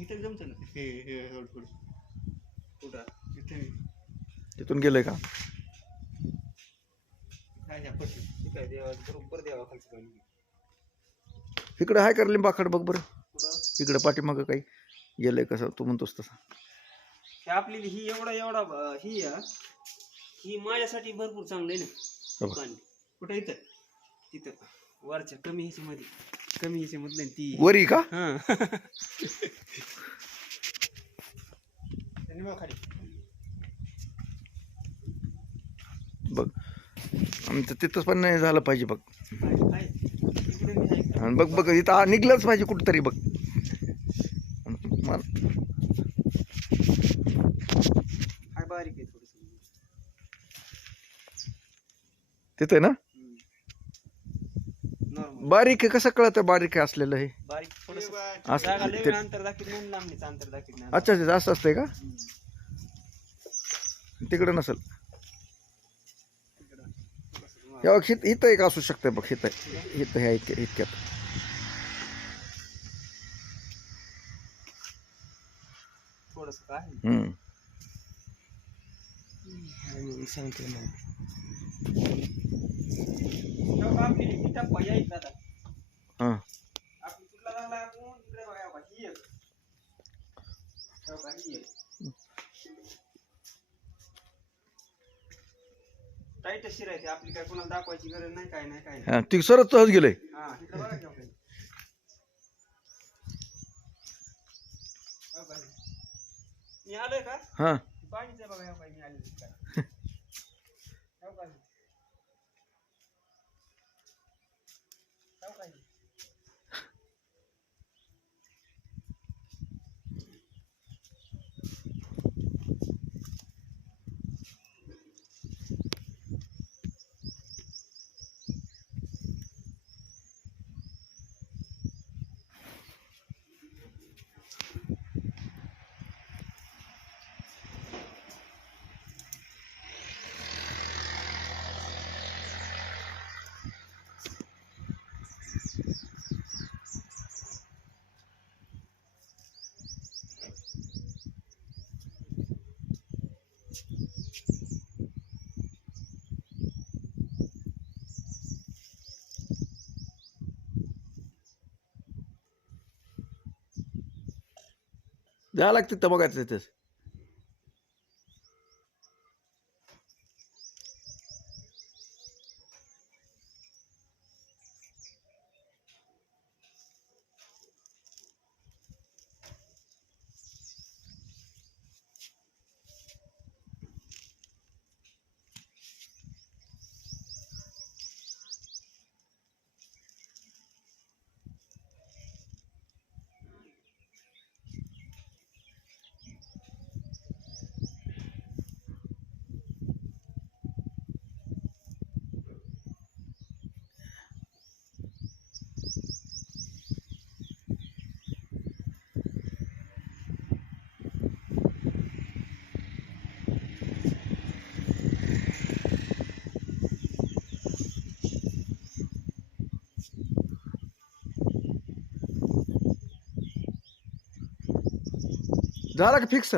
इथं जमतं ना? हे हे हळू थोडं कुठं? इथे. तिथून गेलंय का? काय नाही पडते ठीक आहे देवा बरोबर देवा खालचं पाणी इकडे हाय कर लिंबाखड? बघ बरं. कुठं? इकडे पाठीमागं काही गेलंय कसं? तू म्हणतोस तसं. हे आपली ही एवढा एवढा अं, ही आहे, ही माझ्यासाठी भरपूर चांगलं आहे हो. ना पाणी कुठं? इथं. तिथं वरच्या कमी ह्याच्यामध्ये. कमी आहे ती. वरी का? हा. बघ. आमचं तिथंच पण नाही झालं पाहिजे बघ. आणि बघ बघ इथं निघलंच पाहिजे कुठंतरी बघ. बारीक आहे तिथे ना? बारीक आहे कसं कळतं बारीक आहे असलेलं हे? बारीक थोडस. असं जागा लय ते- अंतर दाखवत म्हणून लांबीचं अंतर दाखवत नाही. अच्छा अच्छा असं असतंय का? तिकडे नसेल. बघ हित इथं एक असू शकतंय बघ हिथं इथं ह्या इतक्या इतक्यात. थोडस काय? हम्म. सांगते आपली काय कोणाला दाखवायची गरज नाही काय नाही काय नाही. हां ती सरच सहज का? मी आलोय का? हां. पाणीच बघा मी आलेलो. काय हो द्यावं हो का? द्या लागते तिथेच झाला का फिक्स